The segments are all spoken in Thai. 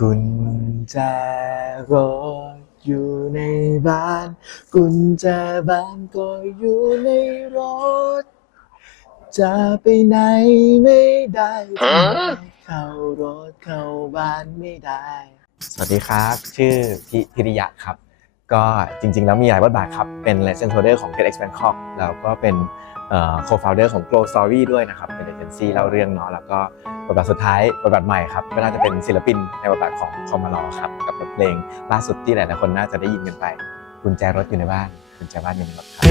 กุญแจรถอยู่ในบ้าน กุญแจบ้านก็อยู่ในรถ จะไปไหนไม่ได้ที่ไหนเข้ารถเข้าบ้านไม่ได้ สวัสดีครับ ชื่อพิพิริยะครับ ก็จริงๆ แล้วมีหลายบทบาทครับ เป็น Legend Holder ของ TEDx Bangkok แล้วก็เป็น co-founder ของ Glow Story ด้วยนะครับ เป็นเอเจนซี่เล่าเรื่องเนาะแล้วก็บทบาทสุดท้ายบทบาทใหม่ครับ ก็น่าจะเป็นศิลปินในบทบาทของคอมมารอครับกับบทเพลงล่าสุดที่หลายๆคนน่าจะได้ยินกันไปกุญแจรถอยู่ในบ้านกุญแจบ้านอยู่ในรถครับ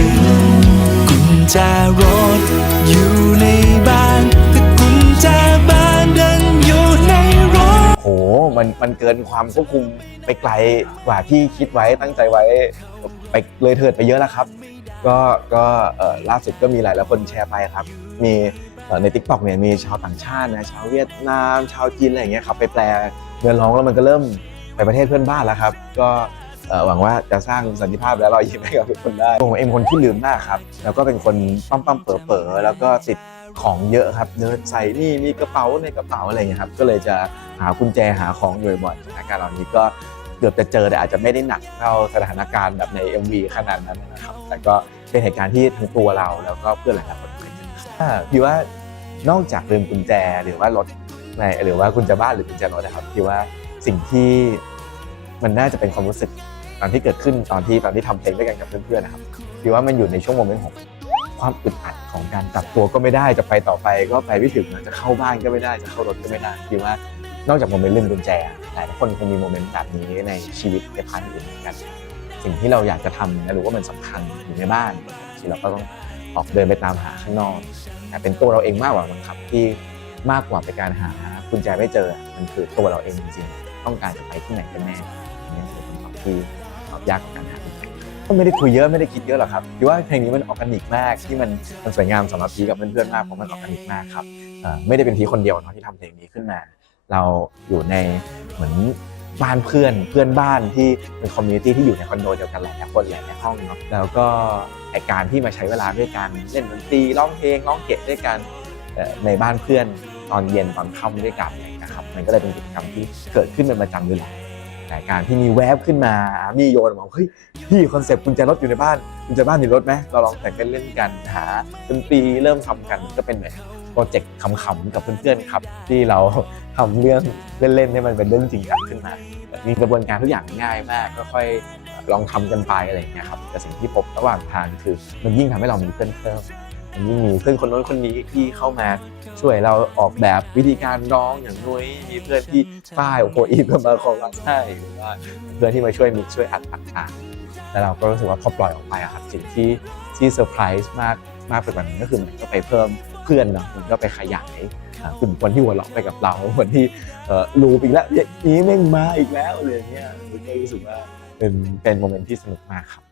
กุญแจรถอยู่ใน มันมันเกินความควบคุมไปไกลกว่าที่คิดไว้ตั้งใจไว้ไปเลยเถิดไปเยอะแล้วครับ ก็ก็ล่าสุดก็มีหลายหลายคนแชร์ไปครับ มีใน t ิ k t o k เนี่ยมีชาวต่างชาตินะชาวเวียดนาม ชาวจีนอะไรอย่างเงี้ยครับไปแปลเนื้อร้องแล้วมันก็เริ่มไปประเทศเพื่อนบ้านแล้วครับ ก็หวังว่าจะสร้างสันติภาพและรอยยิ้มให้กับทุกคนได้ผมเองคนที่ลืมมากครับ แล้วก็เป็นคนปั้มปั้มเป๋อเป๋อแล้วก็ติด ของเยอะครับเดินใส่นี่มีกระเป๋าในกระเป๋าอะไรอย่างเงี้ยครับก็เลยจะหากุญแจหาของอยู่บ่อยสถานการณ์เหล่านี้ก็เกือบจะเจอแต่อาจจะไม่ได้หนักเท่าสถานการณ์แบบใน MV ขนาดนั้นนะครับ แต่ก็เป็นเหตุการณ์ที่ทั้งตัวเราแล้วก็เพื่อนหลายๆคนเคยเจอครับพี่ว่านอกจากลืมกุญแจหรือว่ารถในหรือว่ากุญแจบ้านหรือกุญแจรถนะครับพี่ว่าสิ่งที่มันน่าจะเป็นความรู้สึกตอนที่เกิดขึ้นตอนที่ตอนที่ทำเพลงด้วยกันกับเพื่อนๆนะครับพี่ว่ามันอยู่ในช่วงโมเมนต์ของ ความอึดอัดของการจับตัวก็ไม่ได้จะไปต่อไปก็ไปไม่ถึงจะเข้าบ้านก็ไม่ได้จะเข้ารถก็ไม่ได้คือว่านอกจากโมเมนต์ลืมกุญแจหลายคนคงมีโมเมนต์แบบนี้ในชีวิตในพาร์ทอื่นเหมือนกัน สิ่งที่เราอยากจะทำนะหรือว่ามันสำคัญอยู่ในบ้านที่เราก็ต้องออกเดินไปตามหาข้างนอกแต่เป็นตัวเราเองมากกว่าบังคับที่มากกว่าเป็นการหากุญแจไม่เจอมันคือตัวเราเองจริงๆต้องการจะไปที่ไหนกันแน่อันนี้คือคำตอบที่ตอบยากกว่าการหา ก็ไม่ได้คุยเยอะไม่ได้คิดเยอะหรอกครับคิดว่าเพลงนี้มันออร์แกนิกมากที่มันมันสวยงามสำหรับพีกับเพื่อนๆมากเพราะมันออร์แกนิกมากครับไม่ได้เป็นพีคนเดียวเนาะที่ทำเพลงนี้ขึ้นมา เราอยู่ในเหมือนบ้านเพื่อนเพื่อนบ้านที่เป็นคอมมูนิตี้ที่อยู่ในคอนโดเดียวกันหลายคนหลายๆห้องเนาะแล้วก็ไอการที่มาใช้เวลาด้วยกันเล่นดนตรีร้องเพลงร้องเกะด้วยกันในบ้านเพื่อนตอนเย็นตอนค่ำด้วยกันอะไรอย่างเงี้ยครับมันก็เลยเป็นกิจกรรมที่เกิดขึ้นเป็นประจำอยู่แล้ว แต่การที่มีแวบขึ้นมามีโยนออกเฮ้ยพี่คอนเซปต์กุญแจรถอยู่ในบ้านกุญแจบ้านอยู่ในรถไหมเราลองแต่งเล่นๆกันหาดนตรีเริ่มทำกันก็เป็นเหมือนโปรเจกต์ขำๆกับเพื่อนๆครับ ที่เราทำเรื่องเล่นๆให้มันเป็นเรื่องจริงจังขึ้นมามีกระบวนการทุกอย่างง่ายมากก็ค่อยลองทำกันไปอะไรอย่างเงี้ยครับแต่สิ่งที่พบระหว่างทางคือมันยิ่งทำให้เรามีเพื่อนเพิ่ม ยิ่งมีเพื่อนคนโน้นคนนี้ที่เข้ามาช่วยเราออกแบบวิธีการร้องอย่างนุ้ยมีเพื่อนที่ป้ายโอ้โหอีฟก็มาคอยรัสให้หรือว่าเพื่อนที่มาช่วยมิกช่วยอัดต่างๆแล้วเราก็รู้สึกว่าพอปล่อยออกไปอะครับสิ่งที่ที่เซอร์ไพรส์มากมากไปกว่านั้นก็คือมันก็ไปเพิ่มเพื่อนเนาะมันก็ไปขยายกลุ่มคนที่หัวเราะไปกับเราคนที่รูปอีกแล้วอย่างนี้แม่งมาอีกแล้วอะไรอย่างเงี้ยมันก็รู้สึกว่าเป็นเป็นโมเมนต์ที่สนุกมากครับ